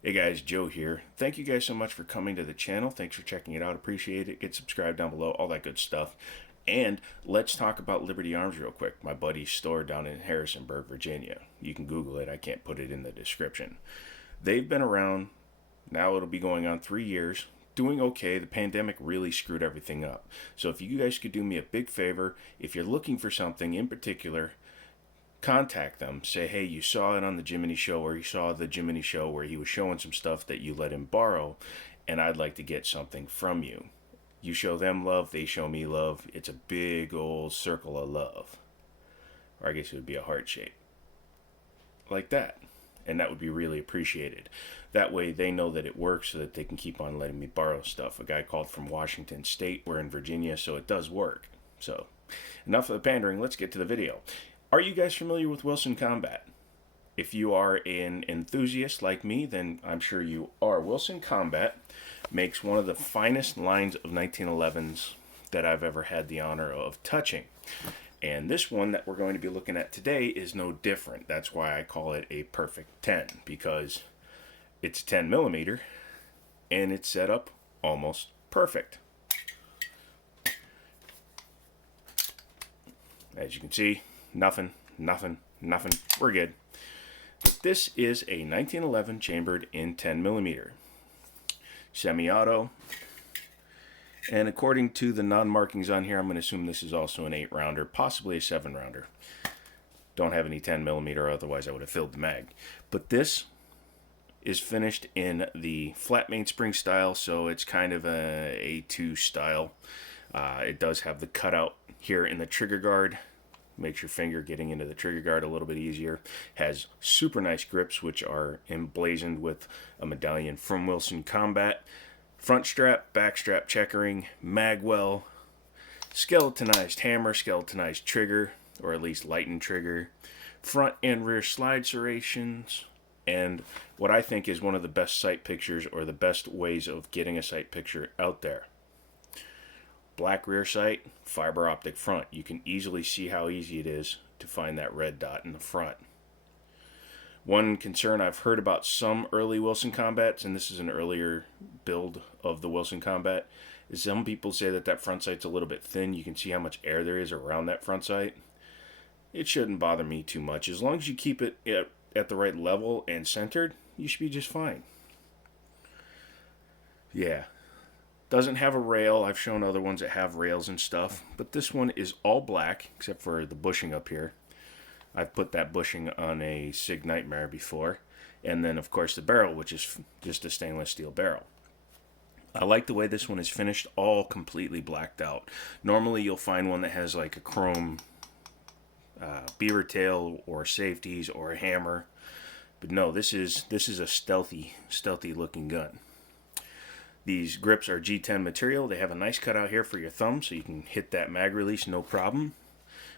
Hey guys, Joe here. Thank you guys so much for coming to the channel. Thanks for checking it out. Appreciate it. Get subscribed down below, all that good stuff. And let's talk about Liberty Arms real quick. My buddy's store down in Harrisonburg, Virginia. You can Google it. I can't put it in the description. They've been around, now it'll be going on 3 years. Doing okay. The pandemic really screwed everything up. So if you guys could do me a big favor, if you're looking for something in particular, contact them. Say, hey, you saw it on the Jiminy Show, or you saw the Jiminy Show where he was showing some stuff that you let him borrow, and I'd like to get something from you. You show them love, they show me love. It's a big old circle of love. Or I guess it would be a heart shape. Like that. And that would be really appreciated. That way they know that it works so that they can keep on letting me borrow stuff. A guy called from Washington State. We're in Virginia, so it does work. So, enough of the pandering. Let's get to the video. Are you guys familiar with Wilson Combat? If you are an enthusiast like me, then I'm sure you are. Wilson Combat makes one of the finest lines of 1911s that I've ever had the honor of touching. And this one that we're going to be looking at today is no different. That's why I call it a perfect 10, because it's 10 millimeter and it's set up almost perfect. As you can see, nothing. We're good. But this is a 1911 chambered in 10 millimeter. Semi-auto. And according to the non-markings on here, I'm going to assume this is also an 8-rounder, possibly a 7-rounder. Don't have any 10 millimeter, otherwise I would have filled the mag. But this is finished in the flat mainspring style, so it's kind of a A2 style. It does have the cutout here in the trigger guard. Makes your finger getting into the trigger guard a little bit easier. Has super nice grips, which are emblazoned with a medallion from Wilson Combat. Front strap, back strap checkering, magwell, skeletonized hammer, skeletonized trigger, or at least lightened trigger, front and rear slide serrations, and what I think is one of the best sight pictures, or the best ways of getting a sight picture out there. Black rear sight, fiber optic front. You can easily see how easy it is to find that red dot in the front. One concern I've heard about some early Wilson Combats, and this is an earlier build of the Wilson Combat, is some people say that that front sight's a little bit thin. You can see how much air there is around that front sight. It shouldn't bother me too much. As long as you keep it at the right level and centered, you should be just fine. Yeah. Doesn't have a rail. I've shown other ones that have rails and stuff, but this one is all black except for the bushing up here. I've put that bushing on a Sig Nightmare before. And then, of course, the barrel, which is just a stainless steel barrel. I like the way this one is finished, all completely blacked out. Normally, you'll find one that has like a chrome beaver tail or safeties or a hammer. But no, this is a stealthy looking gun. These grips are G10 material. They have a nice cutout here for your thumb, so you can hit that mag release no problem.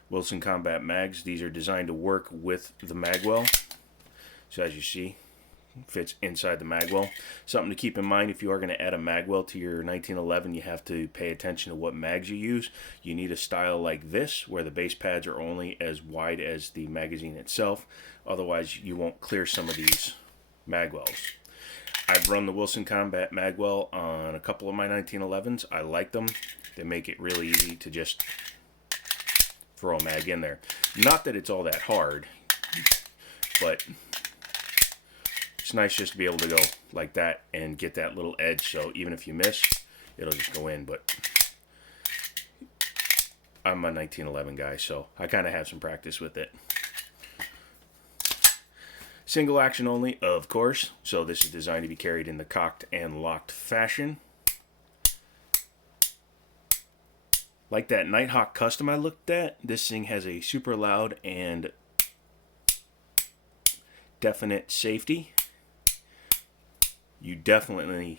Wilson Combat mags, these are designed to work with the magwell. So as you see, fits inside the magwell. Something to keep in mind, if you are going to add a magwell to your 1911, you have to pay attention to what mags you use. You need a style like this, where the base pads are only as wide as the magazine itself. Otherwise, you won't clear some of these magwells. I've run the Wilson Combat magwell on a couple of my 1911s. I like them. They make it really easy to just throw a mag in there. Not that it's all that hard, but it's nice just to be able to go like that and get that little edge, so even if you miss, it'll just go in. But I'm a 1911 guy, so I kind of have some practice with it. Single action only, of course, so this is designed to be carried in the cocked and locked fashion. Like that Nighthawk Custom I looked at, this thing has a super loud and definite safety. You definitely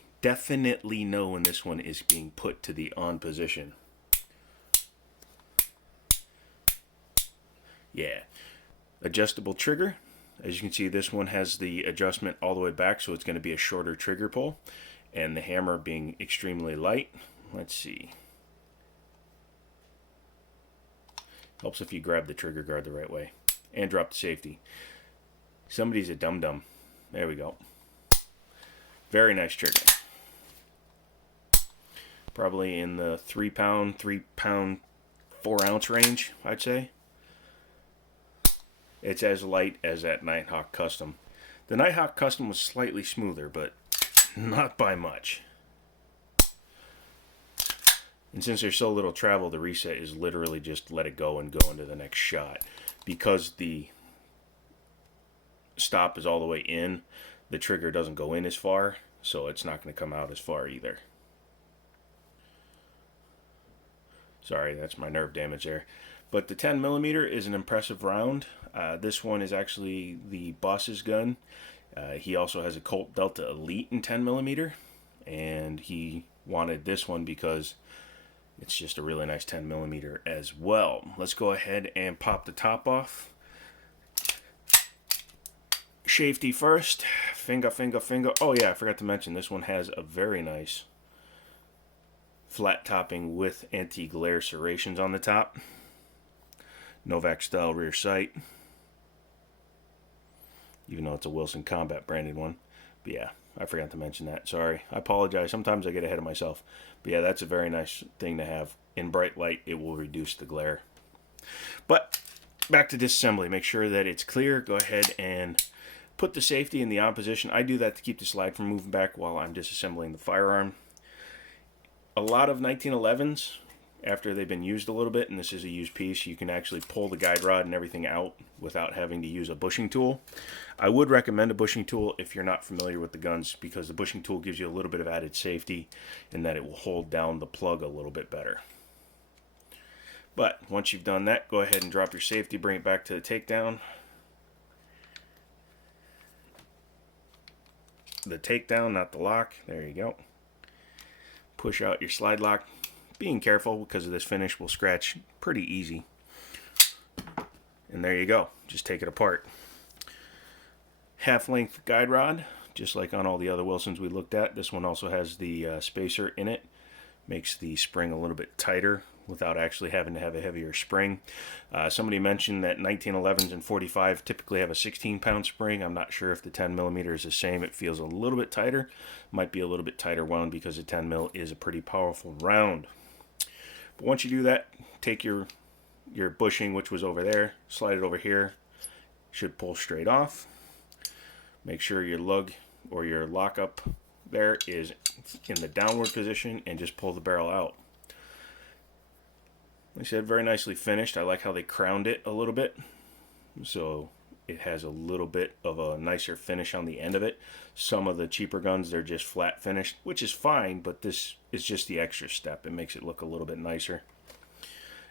know when this one is being put to the on position. Yeah. Adjustable trigger. As you can see, this one has the adjustment all the way back, so it's going to be a shorter trigger pull. And the hammer being extremely light. Let's see. Helps if you grab the trigger guard the right way. And drop the safety. Somebody's a dum-dum. There we go. Very nice trigger. Probably in the 3 pound, 4 ounce range, I'd say. It's as light as that Nighthawk Custom. The Nighthawk Custom was slightly smoother, but not by much. And since there's so little travel, the reset is literally just let it go and go into the next shot. Because the stop is all the way in, the trigger doesn't go in as far, so it's not going to come out as far either. Sorry, that's my nerve damage there. But the 10 millimeter is an impressive round. This one is actually the boss's gun. He also has a Colt Delta Elite in 10 millimeter, and he wanted this one because it's just a really nice 10 millimeter as well. Let's go ahead and pop the top off. Safety first. Finger. Oh yeah, I forgot to mention this one has a very nice flat topping with anti-glare serrations on the top. Novak style rear sight. Even though it's a Wilson Combat branded one. But yeah, I forgot to mention that. Sorry. I apologize. Sometimes I get ahead of myself. But yeah, that's a very nice thing to have. In bright light, it will reduce the glare. But back to disassembly. Make sure that it's clear. Go ahead and put the safety in the on position. I do that to keep the slide from moving back while I'm disassembling the firearm. A lot of 1911s, after they've been used a little bit, and this is a used piece, you can actually pull the guide rod and everything out without having to use a bushing tool. I would recommend a bushing tool if you're not familiar with the guns, because the bushing tool gives you a little bit of added safety in that it will hold down the plug a little bit better. But once you've done that, go ahead and drop your safety, bring it back to the takedown. The takedown, not the lock. There you go. Push out your slide lock. Being careful because of this finish will scratch pretty easy. And there you go. Just take it apart. Half-length guide rod, just like on all the other Wilsons we looked at. This one also has the spacer in it. Makes the spring a little bit tighter without actually having to have a heavier spring. Somebody mentioned that 1911s and 45 typically have a 16-pound spring. I'm not sure if the 10 millimeter is the same. It feels a little bit tighter. Might be a little bit tighter wound because the 10 mil is a pretty powerful round. But once you do that, take your bushing, which was over there, slide it over here. Should pull straight off. Make sure your lug or your lockup there is in the downward position and just pull the barrel out. Like I said, very nicely finished. I like how they crowned it a little bit, so it has a little bit of a nicer finish on the end of it. Some of the cheaper guns, they're just flat finished, which is fine, but this is just the extra step. It makes it look a little bit nicer.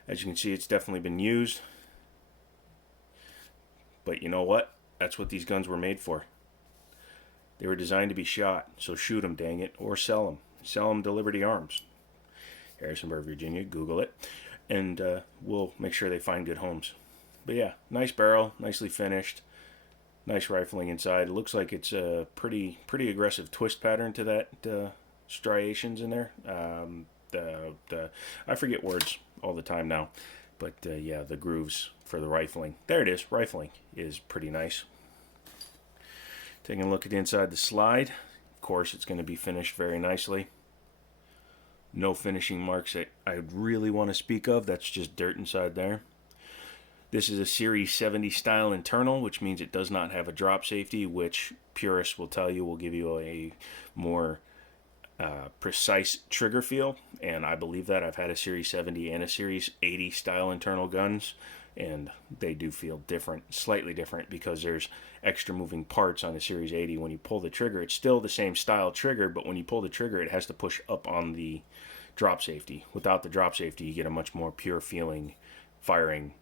As you can see, it's definitely been used, but you know what? That's what these guns were made for. They were designed to be shot, so shoot them, dang it, or sell them. Sell them to Liberty Arms. Harrisonburg, Virginia, Google it. And we'll make sure they find good homes. But yeah, nice barrel, nicely finished. Nice rifling inside. It looks like it's a pretty aggressive twist pattern to that striations in there. I forget words all the time now. But yeah, the grooves for the rifling. There it is. Rifling is pretty nice. Taking a look at inside the slide. Of course, it's going to be finished very nicely. No finishing marks that I really want to speak of. That's just dirt inside there. This is a Series 70 style internal, which means it does not have a drop safety, which purists will tell you will give you a more precise trigger feel. And I believe that. I've had a Series 70 and a Series 80 style internal guns, and they do feel different, slightly different, because there's extra moving parts on the Series 80. When you pull the trigger, it's still the same style trigger, but when you pull the trigger, it has to push up on the drop safety. Without the drop safety, you get a much more pure feeling firing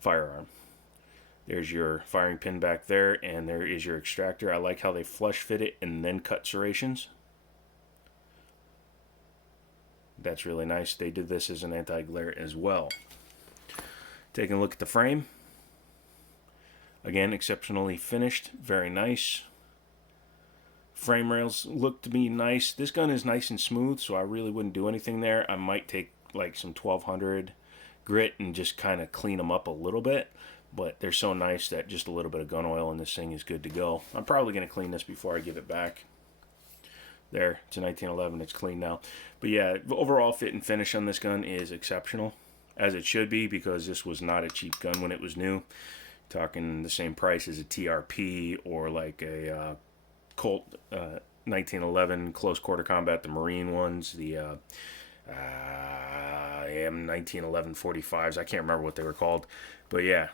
firearm. There's your firing pin back there, and there is your extractor. I like how they flush fit it and then cut serrations. That's really nice. They did this as an anti-glare as well. Taking a look at the frame. Again, exceptionally finished. Very nice. Frame rails look to be nice. This gun is nice and smooth, so I really wouldn't do anything there. I might take like some 1200 grit and just kind of clean them up a little bit. But they're so nice that just a little bit of gun oil in this thing is good to go. I'm probably going to clean this before I give it back. There, it's a 1911. It's clean now. But yeah, the overall fit and finish on this gun is exceptional, as it should be, because this was not a cheap gun when it was new. Talking the same price as a TRP or like a Colt 1911 close quarter combat, the Marine ones, the M1911 45s. I can't remember what they were called. But yeah,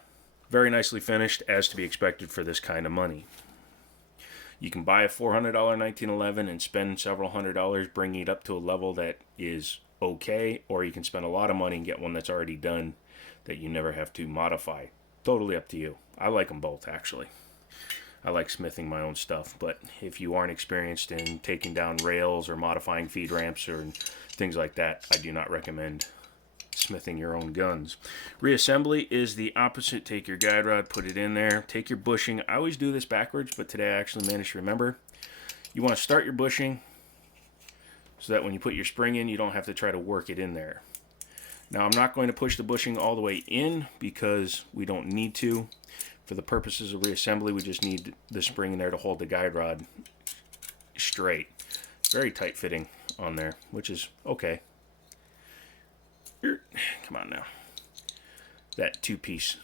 very nicely finished, as to be expected for this kind of money. You can buy a $400 1911 and spend several $100s, bringing it up to a level that is okay, or you can spend a lot of money and get one that's already done that you never have to modify. Totally up to you. I like them both, actually. I like smithing my own stuff, but if you aren't experienced in taking down rails or modifying feed ramps or things like that, I do not recommend smithing your own guns. Reassembly is the opposite. Take your guide rod, put it in there, take your bushing. I always do this backwards, but today I actually managed to remember. You want to start your bushing so that when you put your spring in, you don't have to try to work it in there. Now, I'm not going to push the bushing all the way in because we don't need to. For the purposes of reassembly, we just need the spring in there to hold the guide rod straight. Very tight fitting on there, which is okay. Come on now. That two-piece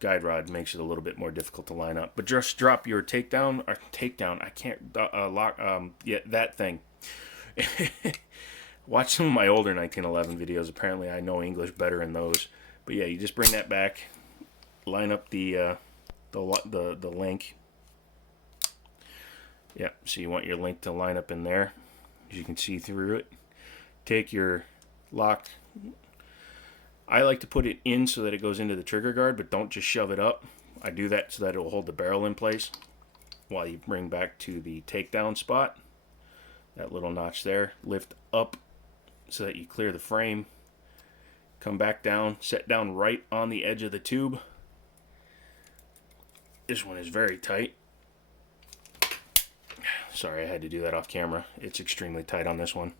guide rod makes it a little bit more difficult to line up. But just drop your takedown. I can't lock. Yeah, that thing. Watch some of my older 1911 videos. Apparently, I know English better in those. But yeah, you just bring that back, line up the link. Yeah, so you want your link to line up in there, as you can see through it. Take your lock. I like to put it in so that it goes into the trigger guard, but don't just shove it up. I do that so that it will hold the barrel in place while you bring back to the takedown spot. That little notch there. Lift up so that you clear the frame. Come back down, set down right on the edge of the tube. This one is very tight. Sorry, I had to do that off camera. It's extremely tight on this one.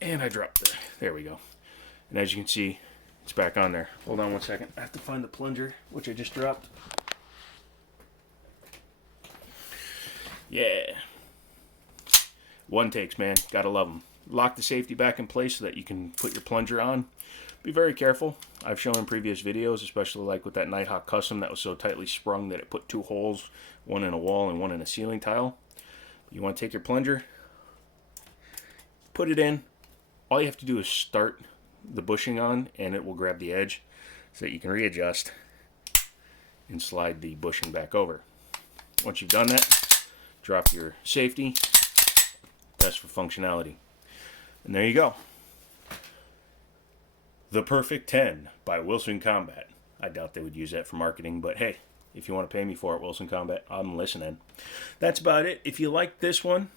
And I dropped it. There we go. And as you can see, it's back on there. Hold on one second. I have to find the plunger, which I just dropped. Yeah. One takes, man. Gotta love them. Lock the safety back in place so that you can put your plunger on. Be very careful. I've shown in previous videos, especially like with that Nighthawk Custom that was so tightly sprung that it put two holes, one in a wall and one in a ceiling tile. You want to take your plunger, put it in. All you have to do is start the bushing on and it will grab the edge so that you can readjust and slide the bushing back over. Once you've done that, drop your safety, test for functionality. And there you go. The Perfect 10 by Wilson Combat. I doubt they would use that for marketing, but hey, if you want to pay me for it, Wilson Combat, I'm listening. That's about it. If you like this one,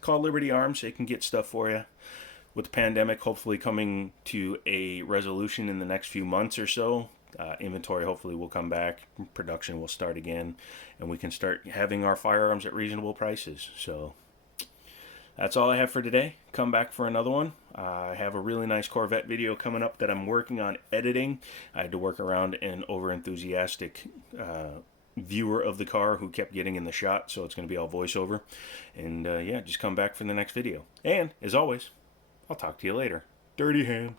call Liberty Arms. They can get stuff for you. With the pandemic hopefully coming to a resolution in the next few months or so, inventory hopefully will come back, production will start again, and we can start having our firearms at reasonable prices. So that's all I have for today. Come back for another one. I have a really nice Corvette video coming up that I'm working on editing. I had to work around an over-enthusiastic viewer of the car who kept getting in the shot, so it's going to be all voiceover. And yeah, just come back for the next video. And, as always, I'll talk to you later. Dirty hand.